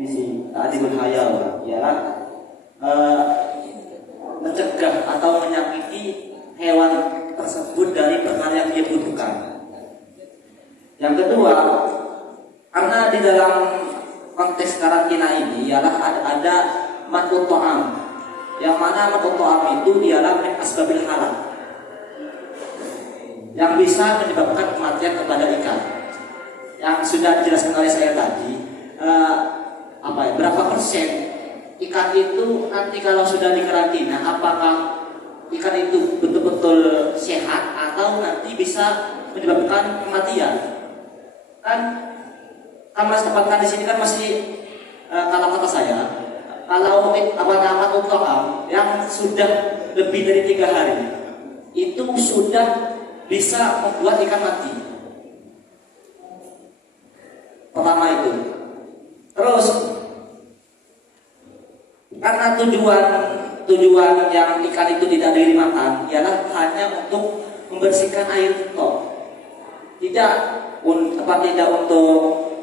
definisi ta'dibul hayawan ialah mencegah atau menyakiti hewan tersebut dari perkara yang dia butuhkan. Yang kedua, karena di dalam konteks karantina ini ialah ada mat'ut ta'am, yang mana mat'ut ta'am itu ialah min asbabil halal, yang bisa menyebabkan kematian kepada ikan. Yang sudah dijelaskan oleh saya tadi, berapa persen ikan itu nanti kalau sudah dikarantina, apakah ikan itu betul-betul sehat atau nanti bisa menyebabkan kematian? Kan mas tempatkan di sini kan masih kalau kata saya, kalau nama utama yang sudah lebih dari 3 hari itu sudah bisa membuat ikan mati. Pertama itu. Terus karena tujuan yang ikan itu tidak dimakan ialah hanya untuk membersihkan air toh, tidak untuk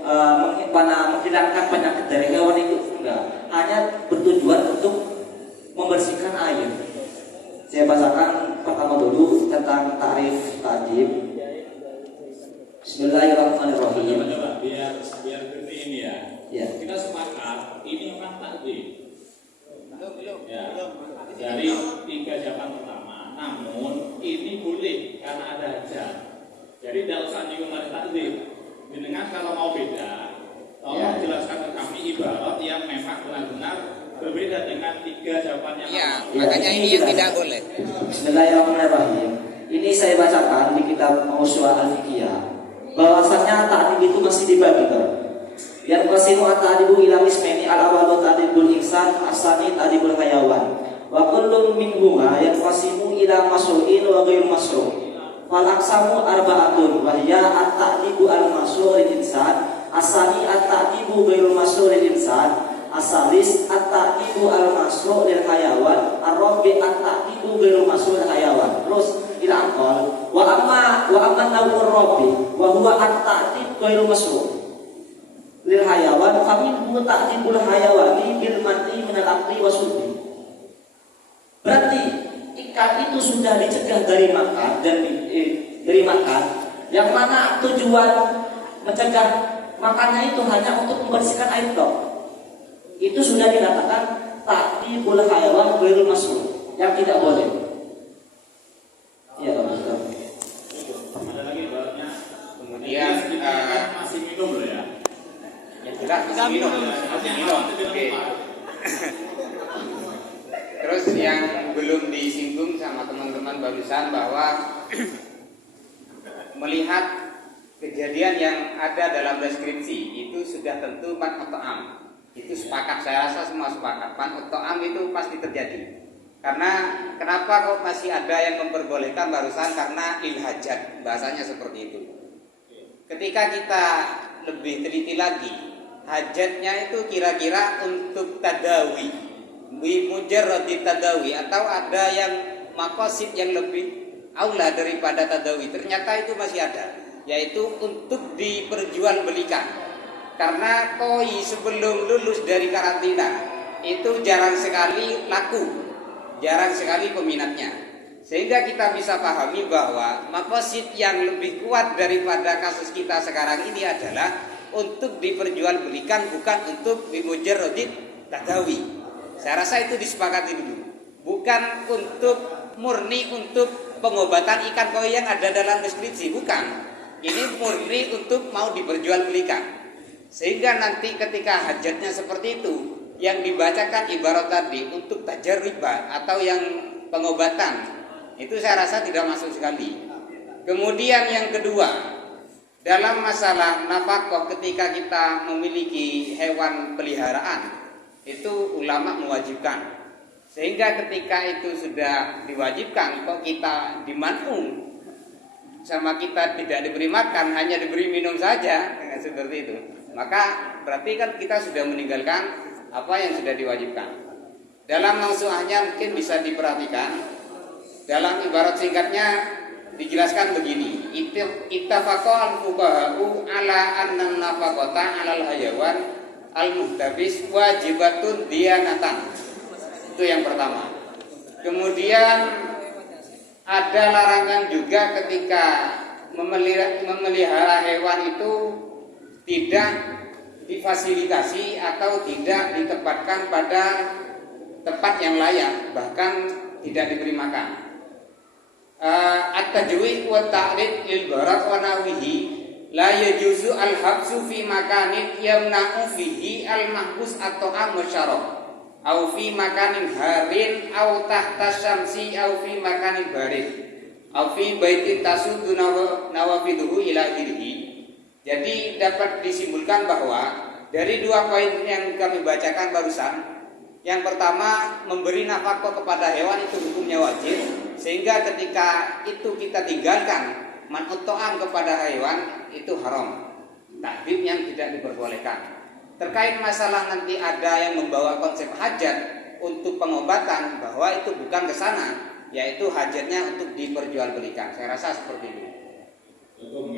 menghilangkan penyakit dari hewan itu, enggak, hanya bertujuan untuk membersihkan air. Saya bacakan pertama dulu tentang tarif ta'dib. Bismillahirrahmanirrahim. Biar seperti ini ya. Kita sepakat ini memang ta'dib. Ya, dari 3 zaman pertama. Namun ini boleh karena ada hajat. Jadi tidak usah nyinggung ta'dib. Dengan kalau mau beda, tolong jelaskan ke kami ibarat yang memang benar-benar berbeda dengan 3 jawaban yang makanya ini yang tidak boleh. Bismillahirrahmanirrahim. Ini saya bacakan di kitab Mawsu'ah Al-Fiqhiyah, bahwasannya ta'dib itu masih dibagi tuh. Yang qasimu at-ta'dibu ila qismaini, al-awwalu ta'dibul insan, as-tsani ta'dibul hayawan. Wa kullun minhuma yanqasimu ila masru'in wa ghairu masru'. Fal aqsamu arba'atun wa hiya at-ta'dibu al-masru' lil insan, as-tsani at-ta'dibu ghairu masru' lil insan, as-salis at-ta'dibu al-masru' lil hayawan, ar-rabi' at-ta'dibu ghairu masru' lil hayawan. Terus ila aqal wa amma naw'ur rabi wa huwa at-ta'dib ghairu masru' lil hayawan, fa minhu ta'dibul hayawani bil mati min al-aqli wa sulbi. Berarti ikan itu sudah dicegah dari makan dan dari makan, yang mana tujuan mencegah makannya itu hanya untuk membersihkan air tok. Itu sudah dikatakan ta'dibul hayawan ghairu masru', yang tidak boleh. Iya, Pak. ada lagi ibaratnya. Kemudian Masih minum loh ya. yang jelas masih minum. Oke. Terus yang belum disinggung sama teman-teman barusan bahwa melihat kejadian yang ada dalam deskripsi itu sudah tentu mat'ut ta'am. Itu sepakat, saya rasa semua sepakat. Mat'ut ta'am itu pasti terjadi. Karena kenapa kok masih ada yang memperbolehkan barusan? Karena ilhajat, bahasanya seperti itu. Ketika kita lebih teliti lagi, hajatnya itu kira-kira untuk tadawi, bimujarradi tadawi, atau ada yang maqasid yang lebih aula daripada tadawi. Ternyata itu masih ada, yaitu untuk diperjualbelikan. Karena koi sebelum lulus dari karantina itu jarang sekali laku, jarang sekali peminatnya. Sehingga kita bisa pahami bahwa maqasid yang lebih kuat daripada kasus kita sekarang ini adalah untuk diperjualbelikan, bukan untuk bimujarradi tadawi. Saya rasa itu disepakati dulu. Bukan untuk murni untuk pengobatan ikan koi yang ada dalam deskripsi, bukan. Ini murni untuk mau diperjualbelikan. Sehingga nanti ketika hajatnya seperti itu, yang dibacakan ibarat tadi untuk tajar riba atau yang pengobatan, itu saya rasa tidak masuk sekali. Kemudian yang kedua, dalam masalah nafkah ketika kita memiliki hewan peliharaan, itu ulama mewajibkan. Sehingga ketika itu sudah diwajibkan, kok kita dimanung sama kita tidak diberi makan, hanya diberi minum saja, seperti itu, maka berarti kan kita sudah meninggalkan apa yang sudah diwajibkan. Dalam mausu'ahnya mungkin bisa diperhatikan. Dalam ibarat singkatnya dijelaskan begini: ittafaqal fuqaha'u ala anna nafaqata 'alal hayawan al-muhtabis wajibatun diyanatan. Itu yang pertama. Kemudian ada larangan juga ketika memelihara hewan itu tidak difasilitasi atau tidak ditempatkan pada tempat yang layak, bahkan tidak diberi makan. At-tajwid wa ta'rid lil barat wa nawihi la yajuzu al-habsu fi makanin yamna'u fihi al-mahbus at-ta'am wa syarab au fi makanin harin au tahta syamsi au fi makanin barid au fi baitin tasuddu nawafiduhu ila dirihi. Jadi dapat disimpulkan bahwa dari dua poin yang kami bacakan barusan, yang pertama, memberi nafkah kepada hewan itu hukumnya wajib, sehingga ketika itu kita tinggalkan man'ut ta'am kepada hewan itu haram, takdib yang tidak diperbolehkan. Terkait masalah nanti ada yang membawa konsep hajat untuk pengobatan, bahwa itu bukan ke sana, yaitu hajatnya untuk diperjualbelikan. Saya rasa seperti itu. Cukup,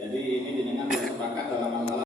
jadi ini dengan bersepakat dalam